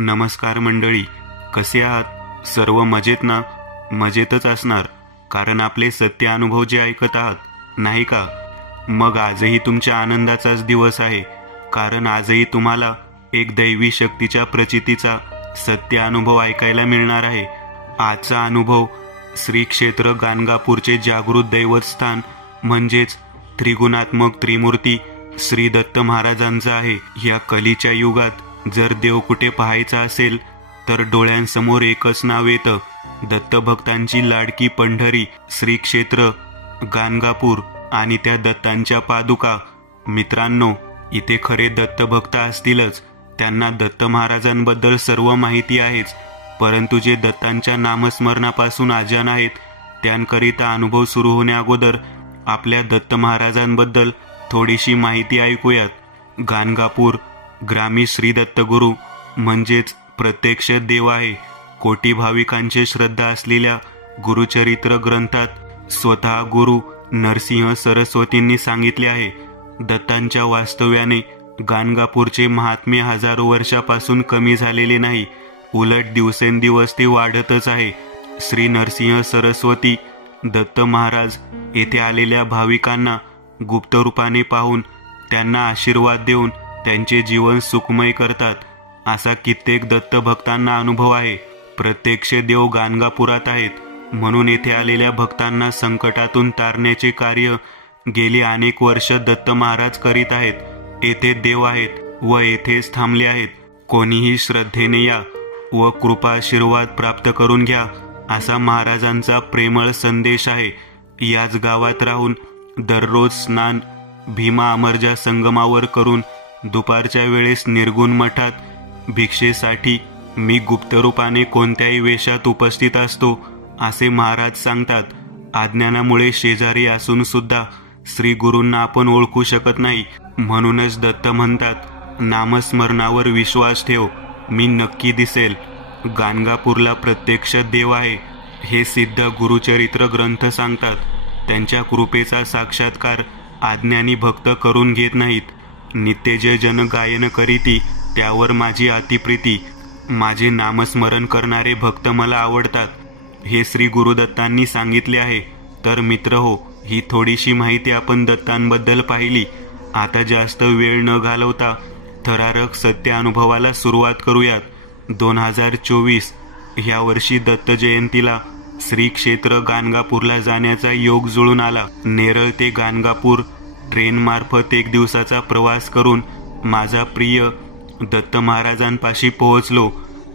नमस्कार मंडळी, कसे आहात? सर्व मजेत ना? मजेतच असणार, कारण आपले सत्य अनुभव जे ऐकत आहात, नाही का? मग आजही तुमच्या आनंदाचाच दिवस आहे, कारण आजही तुम्हाला एक दैवी शक्तीच्या प्रचितीचा सत्य अनुभव ऐकायला मिळणार आहे. आजचा अनुभव श्री क्षेत्र गाणगापूरचे जागृत दैवतस्थान म्हणजेच त्रिगुणात्मक त्रिमूर्ती श्री दत्त महाराजांचा आहे. या कलीच्या युगात जर देव कुठे पाहायचा असेल तर डोळ्यांसमोर एकच नाव येतं, दत्तभक्तांची लाडकी पंढरी श्री क्षेत्र गाणगापूर आणि त्या दत्तांच्या पादुका. मित्रांनो, इथे खरे दत्तभक्त असतीलच, त्यांना दत्त महाराजांबद्दल सर्व माहिती आहेच, परंतु जे दत्तांच्या नामस्मरणापासून अजान आहेत त्यांकरिता अनुभव सुरू होण्याअगोदर आपल्या दत्त महाराजांबद्दल थोडीशी माहिती ऐकूयात. गाणगापूर ग्रामी श्री दत्तगुरू म्हणजेच प्रत्यक्ष देव आहे. कोटी भाविकांचे श्रद्धा असलेल्या गुरुचरित्र ग्रंथात स्वतः गुरु नरसिंह सरस्वतींनी सांगितले आहे, दत्तांच्या वास्तव्याने गाणगापूरचे महात्म्य हजारो वर्षापासून कमी झालेले नाही, उलट दिवसेंदिवस ते वाढतच आहे. श्री नरसिंह सरस्वती दत्त महाराज येथे आलेल्या भाविकांना गुप्त रूपाने पाहून त्यांना आशीर्वाद देऊन त्यांचे जीवन सुखमय करतात, असा कित्येक दत्त भक्तांना अनुभव आहे. प्रत्यक्ष देव गाणगापुरात आहेत, म्हणून येथे आलेल्या भक्तांना संकटातून तारण्याचे कार्य गेली अनेक वर्ष दत्त महाराज करीत आहेत. येथे देव आहेत व येथेच थांबले आहेत. कोणीही श्रद्धेने या व कृपा आशीर्वाद प्राप्त करून घ्या, असा महाराजांचा प्रेमळ संदेश आहे. याच गावात राहून दररोज स्नान भीमा अमरजा संगमावर करून दुपारच्या वेळेस निर्गुण मठात भिक्षेसाठी मी गुप्त रूपाने कोणत्याही वेशात उपस्थित असतो, असे महाराज सांगतात. अज्ञानामुळे शेजारी असून सुद्धा श्री गुरूंना आपण ओळखू शकत नाही, म्हणूनच दत्त म्हणतात, नामस्मरणावर विश्वास ठेव, मी नक्की दिसेल. गाणगापूरला प्रत्यक्ष देव आहे हे सिद्ध गुरुचरित्र ग्रंथ सांगतात. त्यांच्या कृपेचा साक्षात्कार अज्ञानी भक्त करून घेत नाहीत. नित्य जे जन गायन करीती त्यावर माझी अतिप्रीती. माझे नामस्मरण करणारे भक्त मला आवडतात, हे श्री गुरुदत्तांनी सांगितले आहे. तर मित्र हो, ही थोडीशी माहिती आपण दत्तांबद्दल पाहिली. आता जास्त वेळ न घालवता थरारक सत्य अनुभवाला सुरुवात करूयात. 2024 ह्या वर्षी दत्त जयंतीला श्री क्षेत्र गाणगापूरला जाण्याचा योग जुळून आला. नेरळ ते गाणगापूर ट्रेनमार्फत 1 दिवसाचा प्रवास करून माझा प्रिय दत्त महाराजांपाशी पोहोचलो.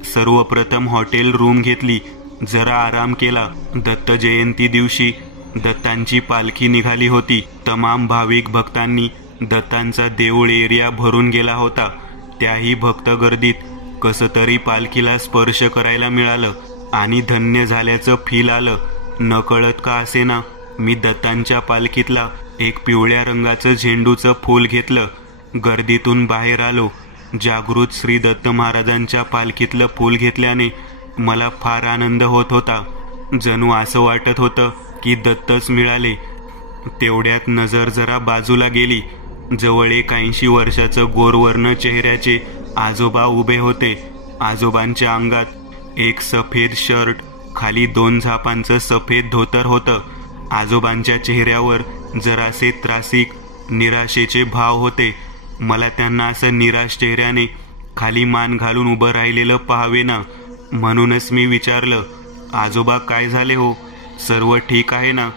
सर्वप्रथम हॉटेल रूम घेतली, जरा आराम केला. दत्त जयंती दिवशी दत्तांची पालखी निघाली होती. तमाम भाविक भक्तांनी दत्तांचा देऊळ एरिया भरून गेला होता. त्याही भक्त गर्दीत कसंतरी पालखीला स्पर्श करायला मिळालं आणि धन्य झाल्याचं फील आलं. नकळत का असेना, मी दत्तांच्या पालखीतला एक पिवळ्या रंगाचं झेंडूचं फूल घेतलं. गर्दीतून बाहेर आलो. जागृत श्री दत्त महाराजांच्या पालखीतलं फूल घेतल्याने मला फार आनंद होत होता. जणू असं वाटत होतं की दत्तच मिळाले. तेवढ्यात नजर जरा बाजूला गेली. जवळ एक 80 वर्षाचं गोरवर्ण चेहऱ्याचे आजोबा उभे होते. आजोबांच्या अंगात एक सफेद शर्ट, खाली 2 झापांचं सफेद धोतर होतं. आजोबांच्या चेहऱ्यावर जरासे त्रासिक निराशेचे भाव होते. मला त्यांना असं निराश चेहऱ्याने खाली मान घालून उभं राहिलेलं पाहावे ना, म्हणूनच मी विचारलं, आजोबा काय झाले हो, सर्व ठीक आहे ना?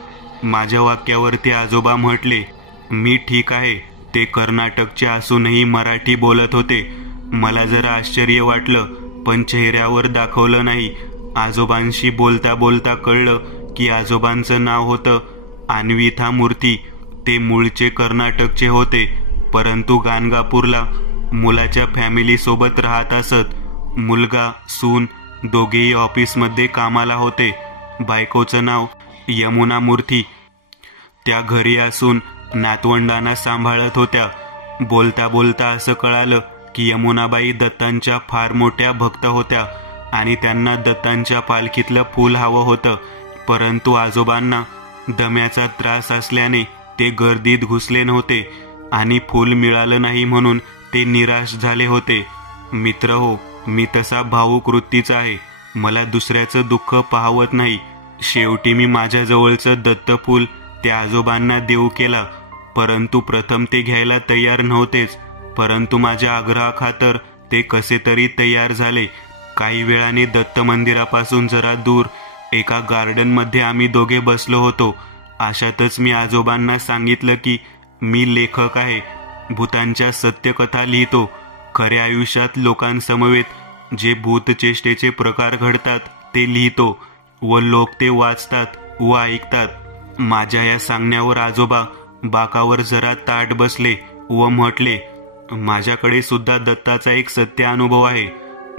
माझ्या वाक्यावरती आजोबा म्हटले, मी ठीक आहे. ते कर्नाटकचे असूनही मराठी बोलत होते. मला जरा आश्चर्य वाटलं, पण चेहऱ्यावर दाखवलं नाही. आजोबांशी बोलता बोलता कळलं की आजोबांचं नाव होतं अन्विता मूर्ती. ते मूळचे कर्नाटकचे होते, परंतु गाणगापूरला मुलाच्या फॅमिलीसोबत राहत असत. मुलगा सून दोघेही ऑफिसमध्ये कामाला होते. बायकोचं नाव यमुना मूर्ती. त्या घरी असून नातवंडांना सांभाळत होत्या. बोलता बोलता असं कळालं की यमुनाबाई दत्तांच्या फार मोठ्या भक्त होत्या आणि त्यांना दत्तांच्या पालखीतलं फूल हवं होतं, परंतु आजोबांना दम्याचा त्रास असल्याने ते गर्दीत घुसले नव्हते आणि फूल मिळालं नाही, म्हणून ते निराश झाले होते. मित्र हो, मी तसा भावूक वृत्तीचा आहे. मला दुसऱ्याचं दुःख पाहवत नाही. शेवटी मी माझ्या जवळचं दत्तफूल त्या आजोबांना देऊ केला, परंतु प्रथम ते घ्यायला तयार नव्हतेच. परंतु माझ्या आग्रहाखातर ते कसे तरी तयार झाले. काही वेळाने दत्त मंदिरापासून जरा दूर एका गार्डनमध्ये आम्ही दोघे बसलो होतो. अशातच मी आजोबांना सांगितलं की मी लेखक आहे, भूतांच्या सत्यकथा लिहितो. खऱ्या आयुष्यात लोकांसमवेत जे भूतचेष्टेचे प्रकार घडतात ते लिहितो व लोक ते वाचतात व ऐकतात. माझ्या या सांगण्यावर आजोबा बाकावर जरा ताट बसले व म्हटले, माझ्याकडे सुद्धा दत्ताचा एक सत्य अनुभव आहे,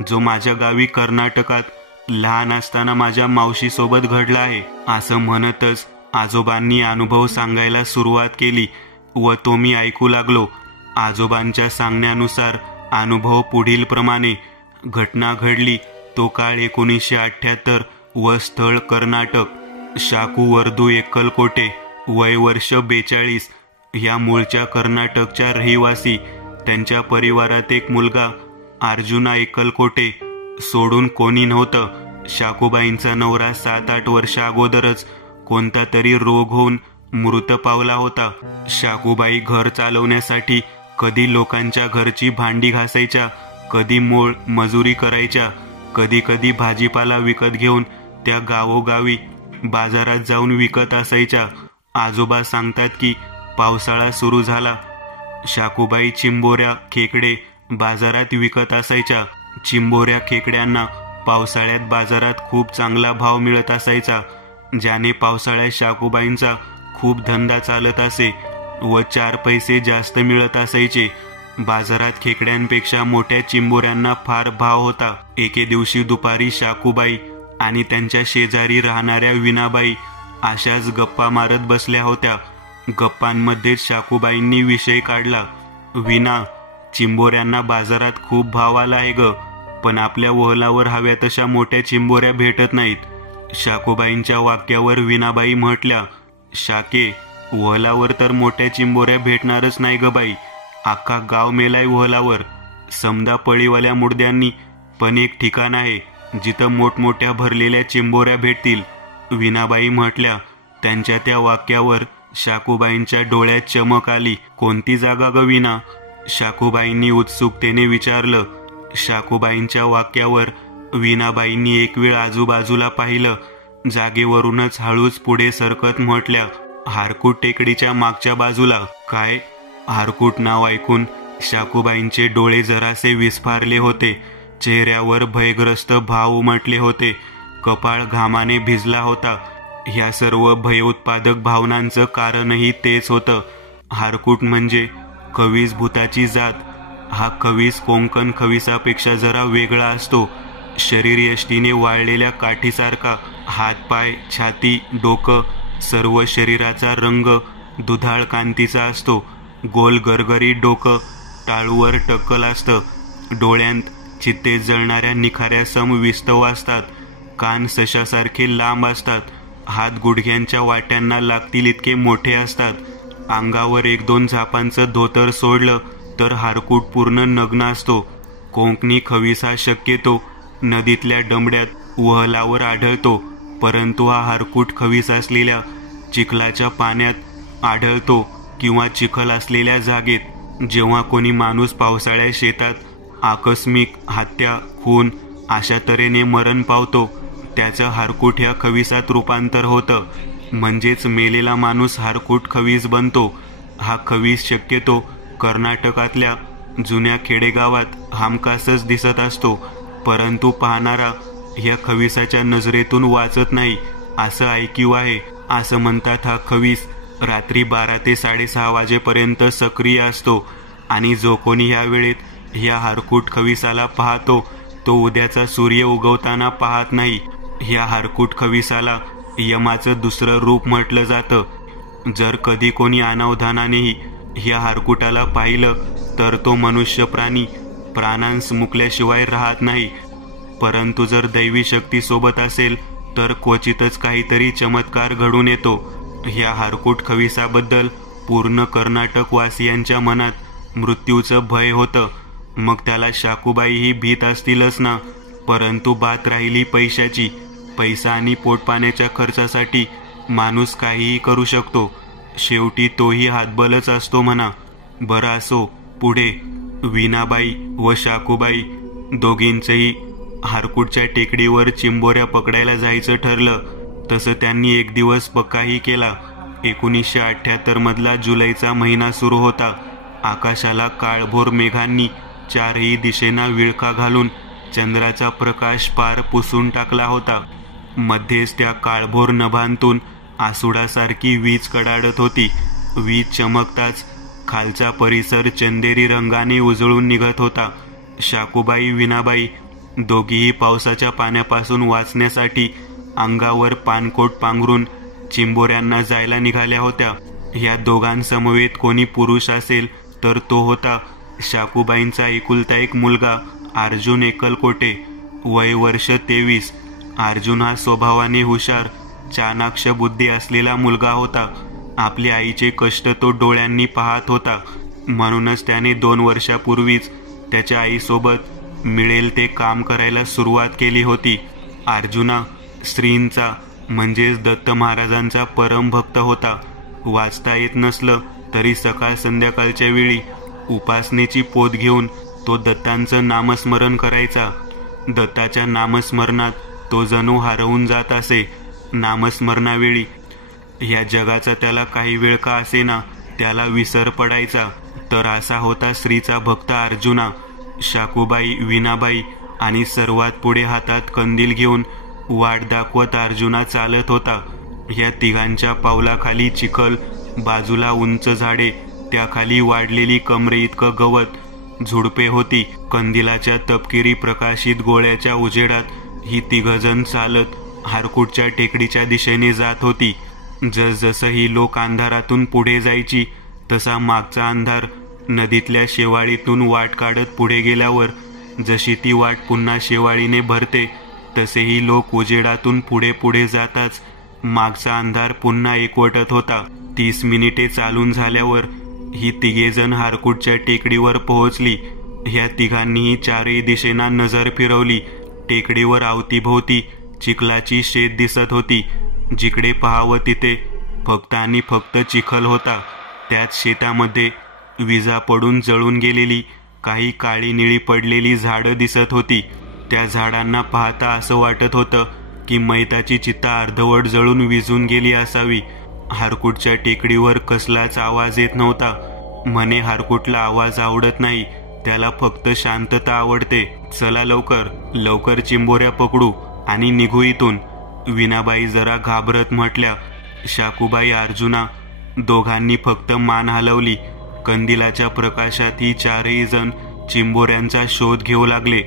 जो माझ्या गावी कर्नाटकात लहान असताना माझ्या मावशीसोबत घडला आहे. असं म्हणतच आजोबांनी अनुभव सांगायला सुरुवात केली व तो मी ऐकू लागलो. आजोबांच्या सांगण्यानुसार अनुभव पुढील प्रमाणे. घटना घडली तो काळ 1978 व स्थळ कर्नाटक. शाकू वर्दू एकलकोटे, वय वर्ष 42. या मूळच्या कर्नाटकच्या रहिवासी. त्यांच्या परिवारात एक मुलगा अर्जुना एकलकोटे. सोडून कोणी नव्हतं. शाकूबाईंचा नवरा 7-8 वर्ष अगोदरच कोणता तरी रोग होऊन मृत पावला होता. शाकूबाई घर चालवण्यासाठी कधी लोकांच्या घरची भांडी घासायच्या, कधी मोळ मजुरी करायच्या, कधी कधी भाजीपाला विकत घेऊन त्या गावोगावी बाजारात जाऊन विकत असायच्या. आजोबा सांगतात की पावसाळा सुरू झाला. शाकूबाई चिंबोऱ्या खेकडे बाजारात विकत असायच्या. चिंबोऱ्या खेकड्यांना पावसाळ्यात बाजारात खूप चांगला भाव मिळत असायचा, ज्याने पावसाळ्यात शाकूबाईंचा खूप धंदा चालत असे व 4 पैसे जास्त मिळत असायचे. बाजारात खेकड्यांपेक्षा मोठ्या चिंबोऱ्यांना फार भाव होता. एके दिवशी दुपारी शाकूबाई आणि त्यांच्या शेजारी राहणाऱ्या विनाबाई अशाच गप्पा मारत बसल्या होत्या. गप्पांमध्येच शाकूबाईंनी विषय काढला, विना, चिंबोऱ्यांना बाजारात खूप भाव आला आहे ग, पण आपल्या वहलावर हव्या तशा मोठ्या चिंबोऱ्या भेटत नाहीत. शाकूबाईंच्या वाक्यावर विनाबाई म्हटल्या, शाके, वहलावर तर मोठ्या चिंबोऱ्या भेटणारच नाही ग बाई. अख्खा गाव मेलाय वहलावर. समदा पळीवाल्या मुडद्यांनी, पण एक ठिकाण आहे जिथं मोठमोठ्या भरलेल्या चिंबोऱ्या भेटतील. विनाबाई म्हटल्या. त्यांच्या त्या वाक्यावर शाकूबाईंच्या डोळ्यात चमक आली. कोणती जागा ग विना? शाकूबाईंनी उत्सुकतेने विचारलं. शाकूबाईंच्या वाक्यावर विनाबाईंनी एक वेळ आजूबाजूला पाहिलं. जागेवरूनच हळूच पुढे सरकत म्हटल्या, हारकूट टेकडीच्या मागच्या बाजूला. काय? हारकूट नाव ऐकून शाकूबाईंचे डोळे जरासे विस्फारले होते. चेहऱ्यावर भयग्रस्त भाव उमटले होते. कपाळ घामाने भिजला होता. ह्या सर्व भयोत्पादक भावनांचं कारणही तेच होतं. हारकूट म्हणजे खवीस भूताची जात. हा खवीस कोंकण खविसापेक्षा जरा वेगळा असतो. शरीर यष्टीने वाळलेल्या काठीसारखा. हातपाय, छाती, डोकं, सर्व शरीराचा रंग दुधाळ कांतीचा असतो. गोल गरगरीत डोकं, टाळूवर टक्कल असतं. डोळ्यांत चित्ते जळणाऱ्या निखाऱ्यासम विस्तव असतात. कान सशासारखे लांब असतात. हात गुडघ्यांच्या वाट्यांना लागतील इतके मोठे असतात. अंगावर 1-2 झापांचं धोतर सोडलं तर हारकूट पूर्ण नग्न असतो. कोंकणी खवीस हा शक्यतो नदीतल्या डमड्यात वहलावर आढळतो, परंतु हा हारकूट खवीस असलेल्या चिखलाच्या पाण्यात आढळतो किंवा चिखल असलेल्या जागेत. जेव्हा कोणी माणूस पावसाळ्यात शेतात आकस्मिक हत्या, खून अशा तऱ्हेने मरण पावतो, त्याचं हारकूट ह्या खविसात रूपांतर होतं. म्हणजेच मेलेला माणूस हारकूट खवीस बनतो. हा खवीस शक्यतो कर्नाटकातल्या जुन्या खेडेगावात हमखासच दिसत असतो, परंतु पाहणारा ह्या खविसाच्या नजरेतून वाचत नाही असं ऐकीव आहे. असं म्हणतात हा खवीस रात्री 12 ते 6:30 वाजेपर्यंत सक्रिय असतो आणि जो कोणी ह्या वेळेत ह्या हारकूट खविसाला पाहतो तो उद्याचा सूर्य उगवताना पाहत नाही. ह्या हारकूट खविसाला यमाचं दुसरं रूप म्हटलं जातं. जर कधी कोणी अनावधानानेही ह्या हारकूटाला पाहिलं तर तो मनुष्य प्राणी प्राणांस मुकल्याशिवाय राहत नाही, परंतु जर दैवी शक्ती सोबत असेल तर क्वचितच काहीतरी चमत्कार घडून येतो. ह्या हारकूट खविसाबद्दल पूर्ण कर्नाटक वासियांच्या मनात मृत्यूचं भय होतं. मग त्याला शाकूबाईही भीत असतीलच ना. परंतु बात राहिली पैशाची. पैसा आणि पोटपाण्याच्या खर्चासाठी माणूस काहीही करू शकतो. शेवटी तोही हातबलच असतो म्हणा. बरं असो, पुढे. वीणाबाई व शाकूबाई दोघींचेही हारकुटच्या टेकडीवर चिंबोऱ्या पकडायला जायचं ठरलं. तसं त्यांनी एक दिवस पक्काही केला. 1978 मधला जुलैचा महिना सुरू होता. आकाशाला काळभोर मेघांनी चारही दिशेना विळखा घालून चंद्राचा प्रकाश पार पुसून टाकला होता. मध्येच त्या काळभोर नभांतून आसुडासारखी वीज कडाडत होती. वीज चमकताच खालचा परिसर चंदेरी रंगाने उजळून निघत होता. शाकूबाई, वीणाबाई दोघीही पावसाच्या पाण्यापासून वाचण्यासाठी अंगावर पानकोट पांघरून चिंबोऱ्यांना जायला निघाल्या होत्या. या दोघांसमवेत कोणी पुरुष असेल तर तो होता शाकूबाईंचा एकुलता एक मुलगा अर्जुन एकलकोटे, वय वर्ष 23. अर्जुन हा स्वभावाने हुशार, चाणाक्ष बुद्धी असलेला मुलगा होता. आपल्या आईचे कष्ट तो डोळ्यांनी पाहत होता. म्हणूनच त्याने 2 वर्षापूर्वीच त्याच्या आईसोबत मिळेल ते काम करायला सुरुवात केली होती. अर्जुना श्रींचा म्हणजेच दत्त महाराजांचा परम भक्त होता. वाचता येत नसलं तरी सकाळ संध्याकाळच्या वेळी उपासनेची पोत घेऊन तो दत्तांचं नामस्मरण करायचा. दत्ताच्या नामस्मरणात तो जणू हरवून जात असे. नामस्मरणावेळी ह्या जगाचा त्याला काही वेळ का असेना त्याला विसर पडायचा. तर असा होता श्रीचा भक्त अर्जुना. शाकूबाई, वीणाबाई आणि सर्वात पुढे हातात कंदील घेऊन वाट दाखवत अर्जुना चालत होता. ह्या तिघांच्या पावलाखाली चिखल, बाजूला उंच झाडे, त्याखाली वाढलेली कमरे इतकं गवत, झुडपे होती. कंदिलाच्या तपकिरी प्रकाशित गोळ्याच्या उजेडात ही तिघजण चालत हारकुटच्या टेकडीच्या दिशेने जात होती. जसजसं ही लोक अंधारातून पुढे जायची तसा मागचा अंधार नदीतल्या शेवाळीतून वाट काढत पुढे गेल्यावर जशी ती वाट पुन्हा शेवाळीने भरते तसे ही लोक उजेडातून पुढे पुढे जाताच मागचा अंधार पुन्हा एकवटत होता. 30 मिनिटे चालून झाल्यावर ही तिघेजण हारकुटच्या टेकडीवर पोहोचली. ह्या तिघांनीही चारही दिशेना नजर फिरवली. टेकडीवर अवतीभोवती चिखलाची शेत दिसत होती. जिकडे पाहावं तिथे फक्त आणि फक्त चिखल होता. त्याच शेतामध्ये विजा पडून जळून गेलेली काही काळी निळी पडलेली झाडं दिसत होती. त्या झाडांना पाहता असं वाटत होतं की मैताची चिता अर्धवट जळून विझून गेली असावी. हारकुटच्या टेकडीवर कसलाच आवाज येत नव्हता. म्हणे हारकुटला आवाज आवडत नाही, त्याला फक्त शांतता आवडते. चला लवकर लवकर चिंबोऱ्या पकडू आणि निघू इथून, वीणाबाई जरा घाबरत म्हटल्या. शाकूबाई, अर्जुना दोघांनी फक्त मान हलवली. कंदिलाच्या प्रकाशात ही चारही जण चिंबोऱ्यांचा शोध घेऊ लागले.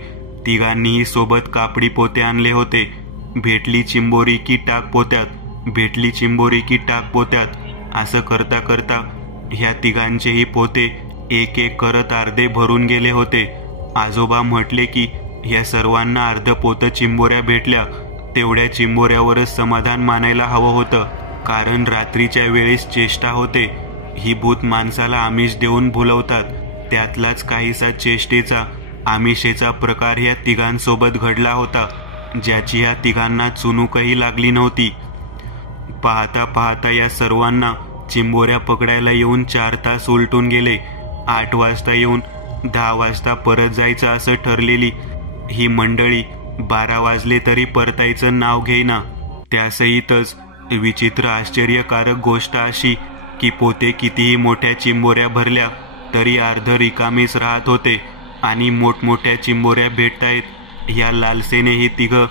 तिघांनीही सोबत कापडी पोते आणले होते. भेटली चिंबोरी की टाक पोत्यात, भेटली चिंबोरी की टाक पोत्यात असं करता करता ह्या तिघांचेही पोते एक एक करत अर्धे भरून गेले होते. आजोबा म्हटले की ह्या सर्वांना अर्ध पोतं चिंबोऱ्या भेटल्या. तेवढ्या चिंबोऱ्यावरच समाधान मानायला हवं होतं, कारण रात्रीच्या वेळेस चेष्टा होते. ही भूत माणसाला आमिष देऊन भुलवतात. त्यातलाच काहीसा चेष्टेचा, आमिषेचा प्रकार ह्या तिघांसोबत घडला होता, ज्याची ह्या तिघांना चुणूकही लागली नव्हती. पाहता पाहता या सर्वांना चिंबोऱ्या पकडायला येऊन 4 तास उलटून गेले. 8 वाजता येऊन 10 वाजता परत जायचं असं ठरलेली ही मंडळी 12 वाजले तरी परतायचं नाव घेईना. त्यासहितच विचित्र आश्चर्यकारक गोष्ट अशी की पोते कितीही मोठ्या चिंबोऱ्या भरल्या तरी अर्ध रिकामीच राहत होते आणि मोठमोठ्या चिंबोऱ्या भेटतायत या लालसेने ही तिघं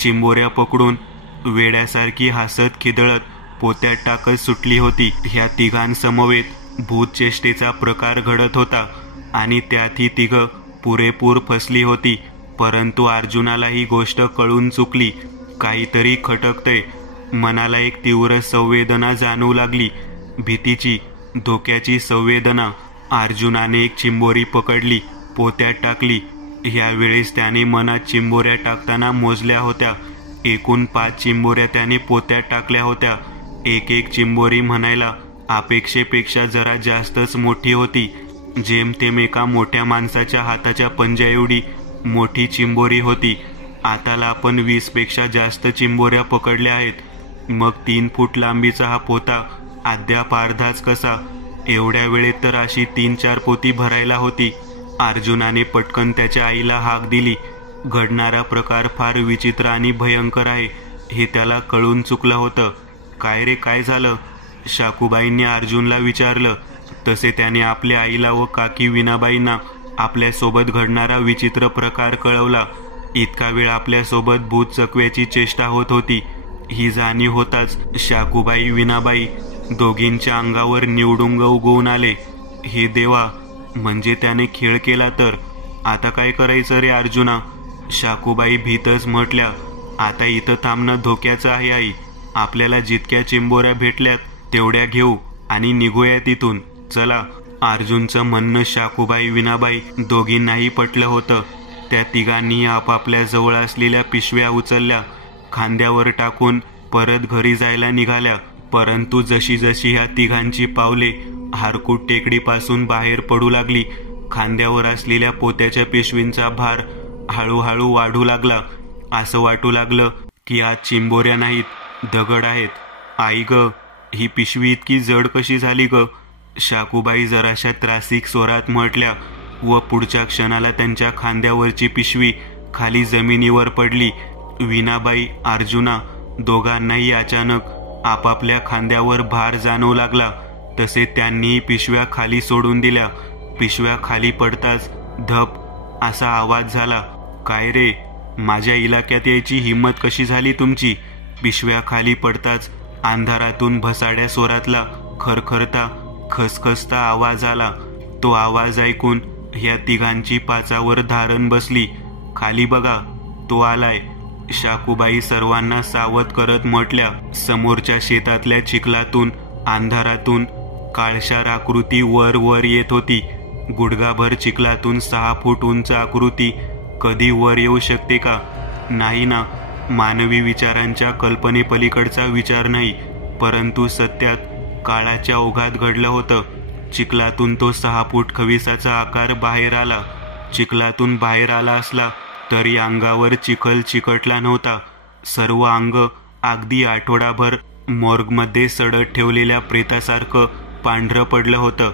चिंबोऱ्या पकडून वेड्यासारखी हसत खिदळत पोत्यात टाकत सुटली होती. ह्या तिघांसमवेत भूतचेष्टेचा प्रकार घडत होता आणि त्यात ही तिघं पुरेपूर फसली होती. परंतु अर्जुनाला ही गोष्ट कळून चुकली. काहीतरी खटकतंय. मनाला एक तीव्र संवेदना जाणवू लागली, भीतीची, धोक्याची संवेदना. अर्जुनाने एक चिंबोरी पकडली, पोत्यात टाकली. ह्यावेळेस त्याने मनात चिंबोऱ्या टाकताना मोजल्या होत्या. एकूण 5 चिंबोऱ्या त्याने पोत्यात टाकल्या होत्या. एक एक चिंबोरी म्हणायला अपेक्षेपेक्षा जरा जास्तच मोठी होती. जेमतेम एका मोठ्या माणसाच्या हाताच्या पंजा एवढी मोठी चिंबोरी होती. आताला आपण 20 पेक्षा जास्त चिंबोऱ्या पकडल्या आहेत. मग 3 फूट लांबीचा हा पोता अद्याप अर्धाच कसा? एवढ्या वेळेत तर अशी 3-4 पोती भरायला होती. अर्जुनाने पटकन त्याच्या आईला हाक दिली. घडणारा प्रकार फार विचित्र आणि भयंकर आहे हे त्याला कळून चुकलं होतं. काय रे, काय झालं? शाकूबाईंनी अर्जुनला विचारलं. तसे त्याने आपल्या आईला व काकी विनाबाईंना आपल्यासोबत घडणारा विचित्र प्रकार कळवला. इतका वेळ आपल्यासोबत भूत चकव्याची चेष्टा होत होती ही जाणीव होताच शाकूबाई विनाबाई दोघींच्या अंगावर निवडुंग उगवून आले. हे देवा, म्हणजे त्याने खेळ केला तर आता काय करायचं रे अर्जुना? शाकूबाई भीतच म्हटल्या. आता इथं थांबणं धोक्याचं आहे आई. आपल्याला जितक्या चिंबोऱ्या भेटल्यात तेवढ्या घेऊ आणि निघूया तिथून. चला. अर्जुनचं म्हणणं शाकूबाई विनाबाई दोघींनाही पटलं होतं. त्या तिघांनी आपापल्या जवळ असलेल्या पिशव्या उचलल्या, खांद्यावर टाकून परत घरी जायला निघाल्या. परंतु जशी जशी ह्या तिघांची पावले हारकूट टेकडीपासून बाहेर पडू लागली, खांद्यावर असलेल्या पोत्याच्या पिशवींचा भार हळूहळू वाढू लागला. असं वाटू लागलं की आज चिंबोऱ्या नाहीत, दगड आहेत. आई ग, ही पिशवी इतकी जड कशी झाली ग? शाकूबाई जराशा त्रासिक स्वरात म्हटल्या व पुढच्या क्षणाला त्यांच्या खांद्यावरची पिशवी खाली जमिनीवर पडली. विनाबाई, अर्जुना दोघांनाही अचानक आपापल्या खांद्यावर भार जाणवू लागला. तसे त्यांनीही पिशव्या खाली सोडून दिल्या. पिशव्या खाली पडताच धप असा आवाज झाला. काय रे, माझ्या इलाक्यात यायची हिंमत कशी झाली तुमची? पिशव्या खाली पडताच अंधारातून भसाड्या स्वरातला खरखरता खसखसता आवाज आला. तो आवाज ऐकून ह्या तिघांची पाचावर धारण बसली. खाली बघा, तो आलाय. शाकूबाई सर्वांना सावध करत म्हटल्या. समोरच्या शेतातल्या चिखलातून अंधारातून काळशार आकृती वर वर येत होती. गुडघाभर चिखलातून 6 फूट उंच आकृती कधी वर येऊ शकते का? नाही ना. मानवी विचारांच्या कल्पनेपलीकडचा विचार नाही, परंतु सत्यात काळाच्या ओघात घडलं होतं. चिखलातून तो 6 फूट खविसाचा आकार बाहेर आला. चिखलातून बाहेर आला असला तरी अंगावर चिखल चिकटला नव्हता. सर्व अंग अगदी आठवडाभर मॉर्गमध्ये सडत ठेवलेल्या प्रेतासारखं पांढरं पडलं होतं.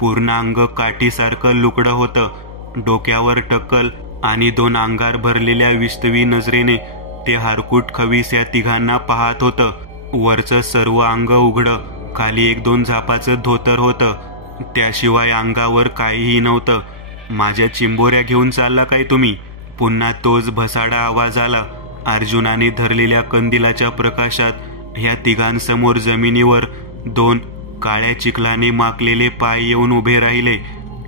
पूर्ण अंग काठीसारखं लुकडं होतं. डोक्यावर टक्कल आणि 2 अंगार भरलेल्या विस्तवी नजरेने ते हारकूट खवीस या तिघांना पाहत होतं. वरचं सर्व अंग उघडं, खाली 1-2 झापाचं धोतर होतं. त्याशिवाय अंगावर काहीही नव्हतं. माझ्या चिंबोऱ्या घेऊन चालला काय तुम्ही? पुन्हा तोच भसाडा आवाज आला. अर्जुनाने धरलेल्या कंदिलाच्या प्रकाशात ह्या तिघांसमोर जमिनीवर 2 काळ्या चिखलाने माकलेले पाय येऊन उभे राहिले.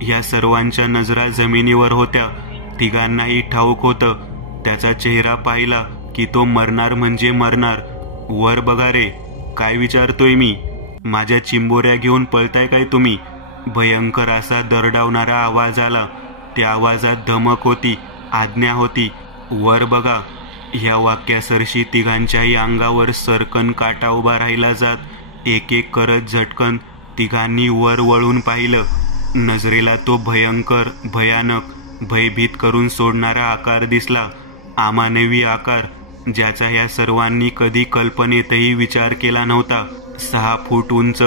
ह्या सर्वांच्या नजरा जमिनीवर होत्या. तिघांनाही ठाऊक होतं. त्याचा चेहरा पाहिला की तो मरणार म्हणजे मरणार. वर बघा रे, काय विचारतोय मी? माझ्या चिंबोऱ्या घेऊन पळताय काय तुम्ही? भयंकर असा दरडावणारा आवाज आला. त्या आवाजात धमक होती, आज्ञा होती. वर बघा. ह्या वाक्यासरशी तिघांच्याही अंगावर सरकन काटा उभा राहिला जात एक एक करत झटकन तिघांनी वर वळून पाहिलं. नजरेला तो भयंकर, भयानक, भयभीत करून सोडणारा आकार दिसला. अमानवी आकार, ज्याचा या सर्वांनी कधी कल्पनेतही विचार केला नव्हता. 6 फूट उंच,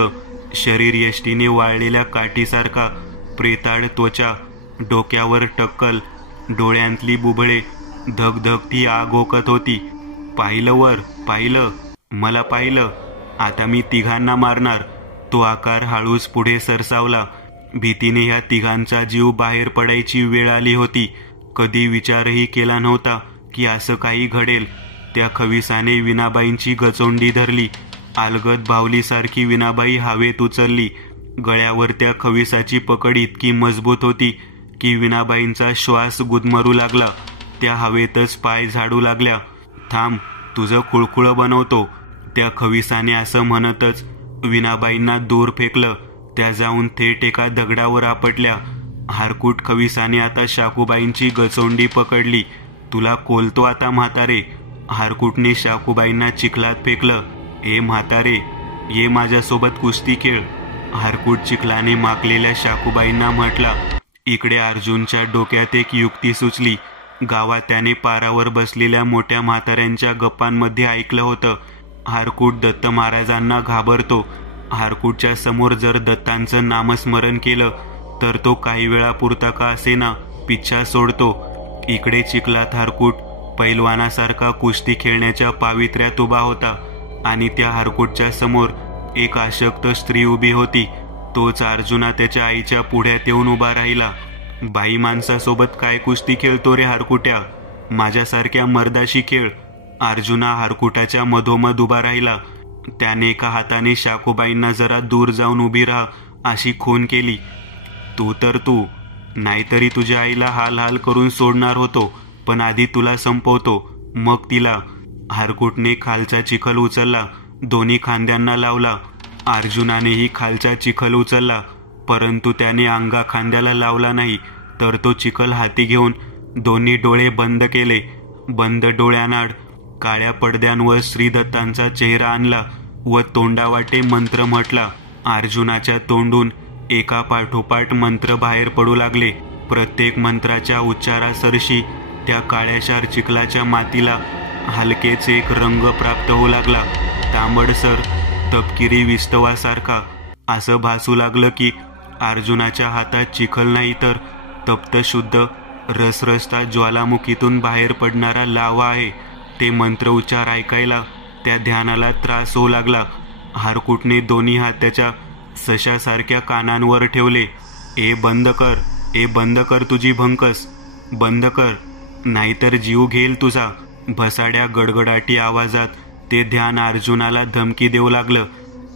शरीर यष्टीने वाळलेल्या काठीसारखा, प्रेताळ त्वचा, डोक्यावर टक्कल, डोळ्यांतली बुबळे, धगधगती आग ओकत होती. पाहिलं वर, पाहिलं, मला पाहिलं. आता मी तिघांना मारणार. तो आकार हळूच पुढे सरसावला. भीतीने ह्या तिघांचा जीव बाहेर पडायची वेळ आली होती. कधी विचारही केला नव्हता की असं काही घडेल. त्या खविसाने विनाबाईंची गचोंडी धरली. अलगद बाहुलीसारखी विनाबाई हवेत उचलली. गळ्यावर त्या खविसाची पकड इतकी मजबूत होती की विनाबाईंचा श्वास गुदमरू लागला. त्या हवेतच पाय झाडू लागल्या. थांब, तुझं खुळखुळं बनवतो. त्या खविसाने असं म्हणतच विनाबाईंना दूर फेकलं. त्या जाऊन थेट एका दगडावर आपटल्या. हारकूट खविसाने आता शाकूबाईंची गचोंडी पकडली. तुला कोलतो आता म्हातारे. हारकूटने शाकूबाईंना चिखलात फेकलं. ए म्हातारे, ये माझ्यासोबत कुस्ती खेळ. हारकूट चिखलाने माखलेल्या शाकूबाईंना म्हटला. इकडे अर्जुनच्या डोक्यात एक युक्ती सुचली. गावात त्याने पारावर बसलेल्या मोठ्या म्हाताऱ्यांच्या गप्पांमध्ये ऐकलं होतं, हारकूट दत्त महाराजांना घाबरतो. हारकूटच्या समोर जर दत्तांचं नामस्मरण केलं तर तो काही वेळापुरता का असेना पिच्छा सोडतो. इकडे चिखलात हारकूट पैलवानासारखा कुस्ती खेळण्याच्या पावित्र्यात उभा होता आणि त्या हारकूटच्या समोर एक अशक्त स्त्री उभी होती. तोच अर्जुना त्याच्या आईच्या पुढ्यात येऊन उभा राहिला. बाई माणसासोबत काय कुस्ती खेळतो रे हारकुट्या, माझ्यासारख्या मर्दाशी खेळ. अर्जुना हारकुटाच्या मधोमध उभा राहिला. त्याने एका हाताने शाकूबाईंना जरा दूर जाऊन उभी राहा अशी खून केली. तू तर तू, नाहीतरी तुझ्या आईला हाल हाल करून सोडणार होतो, पण आधी तुला संपवतो मग तिला. हारकूटने खालचा चिखल उचलला, दोन्ही खांद्यांना लावला. अर्जुनानेही खालचा चिखल उचलला, परंतु त्याने अंगा खांद्याला लावला नाही, तर तो चिखल हाती घेऊन दोन्ही डोळे बंद केले. बंद डोळ्यानाड काळ्या पडद्यांवर श्रीदत्तांचा चेहरा आणला व तोंडावाटे मंत्र म्हटला. अर्जुनाच्या तोंडून एका पाठोपाठ मंत्र बाहेर पडू लागले. प्रत्येक मंत्राच्या उच्चारासरशी त्या काळ्याशार चिखलाच्या मातीला हलकेच एक रंग प्राप्त होऊ लागला. तांबडसर तपकिरी विस्तवासारखा. असं भासू लागलं की अर्जुनाच्या हातात चिखल नाही तर तप्त शुद्ध रसरसता ज्वालामुखीतून बाहेर पडणारा लावा आहे. ते मंत्र उच्चार ऐकायला त्या ध्यानाला त्रास होऊ लागला. हारकूटने दोन्ही हात त्याच्या सशासारख्या कानांवर ठेवले. ए बंद कर, ए बंद कर तुझी भंकस, बंद कर, नाहीतर जीव घेईल तुझा. भसाड्या गडगडाटी आवाजात ते ध्यान अर्जुनाला धमकी देऊ लागलं.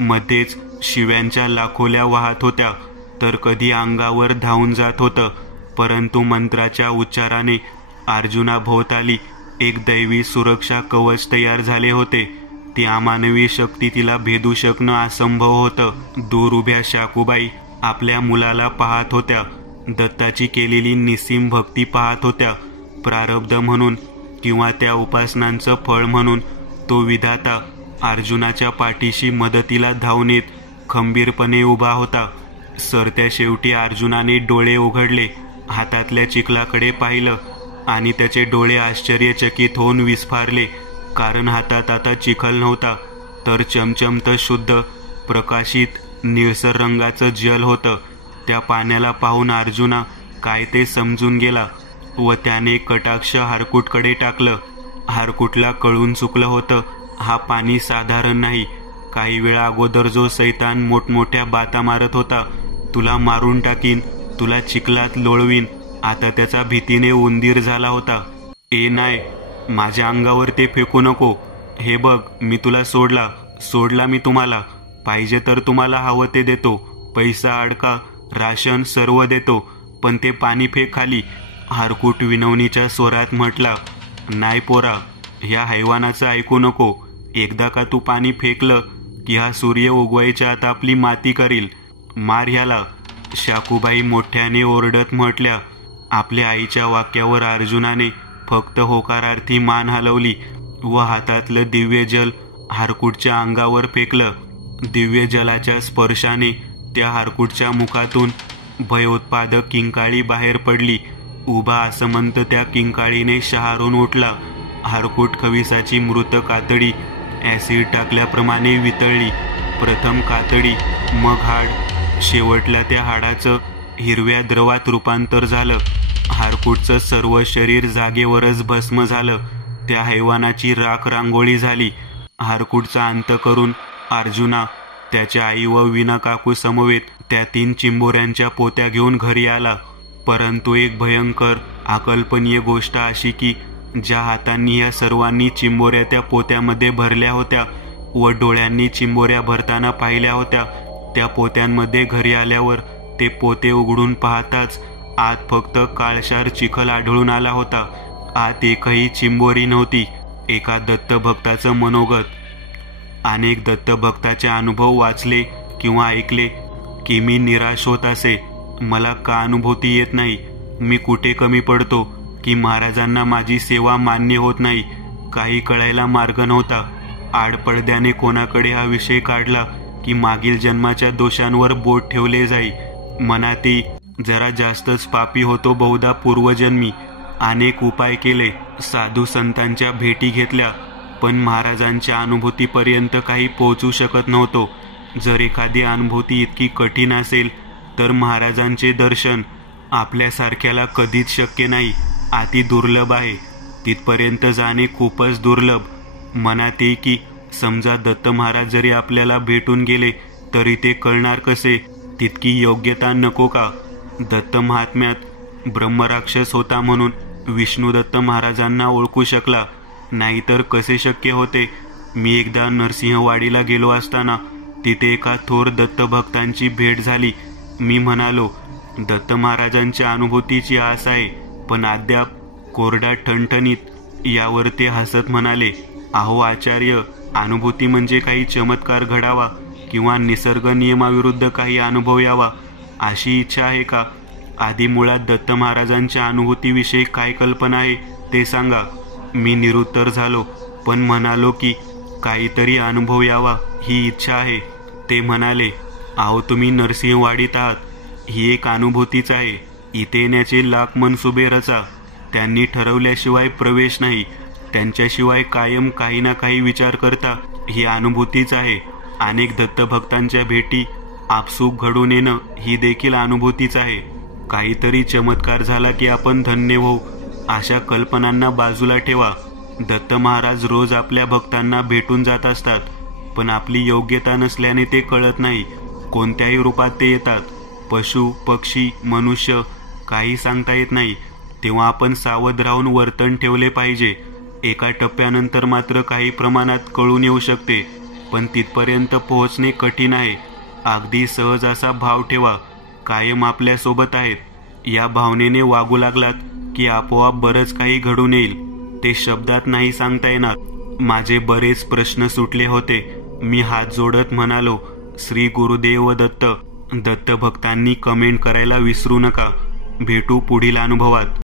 मध्येच शिव्यांच्या लाखोल्या वाहत होत्या, तर कधी अंगावर धावून जात होतं. परंतु मंत्राच्या उच्चाराने अर्जुनाभोवताली एक दैवी सुरक्षा कवच तयार झाले होते. ती अमानवी शक्ती तिला भेदू शकणं असंभव होतं. दूर उभ्या शाकूबाई आपल्या मुलाला पाहत होत्या, दत्ताची केलेली निस्सीम भक्ती पाहत होत्या. प्रारब्ध म्हणून किंवा त्या उपासनांचं फळ म्हणून तो विधाता अर्जुनाच्या पाठीशी मदतीला धावून येत खंबीरपणे उभा होता. सरत्या शेवटी अर्जुनाने डोळे उघडले, हातातल्या चिखलाकडे पाहिलं आणि त्याचे डोळे आश्चर्यचकित होऊन विस्फारले. कारण हातात आता चिखल नव्हता, तर चमचमत शुद्ध प्रकाशित निळसर रंगाचं जल होतं. त्या पाण्याला पाहून अर्जुना काय ते समजून गेला व त्याने कटाक्ष हारकूटकडे टाकलं. हारकूटला कळून चुकलं होतं, हा पाणी साधारण नाही. काही वेळा अगोदर जो सैतान मोठमोठ्या बाता मारत होता, तुला मारून टाकीन, तुला चिखलात लोळवीन, आता त्याचा भीतीने उंदीर झाला होता. ए नाही, माझ्या अंगावर ते फेकू नको. हे बघ, मी तुला सोडला मी तुम्हाला. पाहिजे तर तुम्हाला हवं ते देतो, पैसा अडका राशन सर्व देतो, पण ते पाणी फेक खाली. हारकूट विनवणीच्या स्वरात म्हटला. नाही पोरा, ह्या हैवानाचं ऐकू नको. एकदा का तू पाणी फेकलं की हा सूर्य उगवायच्या आत आपली माती करील. मार ह्याला. शाकूबाई मोठ्याने ओरडत म्हटल्या. आपल्या आईच्या वाक्यावर अर्जुनाने फक्त होकारार्थी मान हलवली व हातातलं दिव्य जल हारकूटच्या अंगावर फेकलं. दिव्य जलाच्या स्पर्शाने त्या हारकूटच्या मुखातून भयोत्पादक किंकाळी बाहेर पडली. उभा असमंत त्या किंकाळीने शहारून उठला. हारकूट खविसाची मृत कातडी ॲसिड टाकल्याप्रमाणे वितळली. प्रथम कातडी, मग हाड, शेवटल्या त्या हाडाचं हिरव्या द्रवात रूपांतर झालं. हारकूटचं सर्व शरीर जागेवरच भस्म झालं. त्या हैवानाची राख रांगोळी झाली. हारकूटचा अंत करून अर्जुना त्याच्या आई व विना काकू समवेत त्या 3 चिंबोऱ्यांच्या पोत्या घेऊन घरी आला. परंतु एक भयंकर अकल्पनीय गोष्ट अशी की ज्या हातांनी या सर्वांनी चिंबोऱ्या त्या पोत्यामध्ये भरल्या होत्या व डोळ्यांनी चिंबोऱ्या भरताना पाहिल्या होत्या, त्या पोत्यांमध्ये घरी आल्यावर ते पोते उघडून पाहताच आत फक्त काळशार चिखल आढळून आला होता. आत एकही चिंबोरी नव्हती. एका दत्तभक्ताचं मनोगत. अनेक दत्तभक्ताचे अनुभव वाचले किंवा ऐकले की मी निराश होत असे. मला का अनुभूती येत नाही? मी कुठे कमी पडतो की महाराजांना माझी सेवा मान्य होत नाही? काही कळायला मार्ग नव्हता. आडपडद्याने कोणाकडे हा विषय काढला की मागील जन्माच्या दोषांवर बोट ठेवले जाई. मनातही जरा जास्तच पापी होतो बहुधा पूर्वजन्मी. अनेक उपाय केले, साधू संतांच्या भेटी घेतल्या, पण महाराजांच्या अनुभूतीपर्यंत काही पोहोचू शकत नव्हतो. जर एखादी अनुभूती इतकी कठीण असेल तर महाराजांचे दर्शन आपल्यासारख्याला कधीच शक्य नाही, अति दुर्लभ आहे. तिथपर्यंत जाणे खूपच दुर्लभ. मनात येई की समजा दत्त महाराज जरी आपल्याला भेटून गेले तरी ते कळणार कसे? तितकी योग्यता नको का? दत्त महात्म्यात ब्रह्मराक्षस होता म्हणून विष्णुदत्त महाराजांना ओळखू शकला, नाहीतर कसे शक्य होते? मी एकदा नरसिंहवाडीला गेलो असताना तिथे एका थोर दत्तभक्तांची भेट झाली. मी म्हणालो, दत्त महाराजांच्या अनुभूतीची आस आहे, पण अद्याप कोरडा ठणठणीत. यावर ते हसत म्हणाले, अहो आचार्य, अनुभूती म्हणजे काही चमत्कार घडावा किंवा निसर्ग नियमाविरुद्ध काही अनुभव यावा अशी इच्छा आहे का? आधी मुळात दत्त महाराजांच्या अनुभूतीविषयी काय कल्पना आहे ते सांगा. मी निरुत्तर झालो, पण म्हणालो की काहीतरी अनुभव यावा ही इच्छा आहे. ते म्हणाले, अहो तुम्ही नरसिंहवाडीत आहात, ही एक अनुभूतीच आहे. इथे येण्याचे लाख मनसुबे रचा, त्यांनी ठरवल्याशिवाय प्रवेश नाही. त्यांच्याशिवाय कायम काही ना काही विचार करता, ही अनुभूतीच आहे. अनेक दत्तभक्तांच्या भेटी आपसूक घडून येणं ही देखील अनुभूतीच आहे. काहीतरी चमत्कार झाला की आपण धन्य होऊ, अशा कल्पनांना बाजूला ठेवा. दत्त महाराज रोज आपल्या भक्तांना भेटून जात असतात, पण आपली योग्यता नसल्याने ते कळत नाही. कोणत्याही रूपात ते येतात, पशु पक्षी मनुष्य, काही सांगता येत नाही. तेव्हा आपण सावध राहून वर्तन ठेवले पाहिजे. एका टप्प्यानंतर मात्र काही प्रमाणात कळून येऊ शकते, पण तिथपर्यंत पोहोचणे कठीण आहे. अगदी सहज असा भाव ठेवा, कायम आपल्या सोबत आहेत. या भावनेने वागू लागलात की आपोआप बरंच काही घडून येईल. ते शब्दात नाही सांगता येणार. माझे बरेच प्रश्न सुटले होते. मी हात जोडत म्हणालो, श्री गुरुदेव दत्त. दत्तभक्तांनी कमेंट करायला विसरू नका. भेटू पुढील अनुभवात.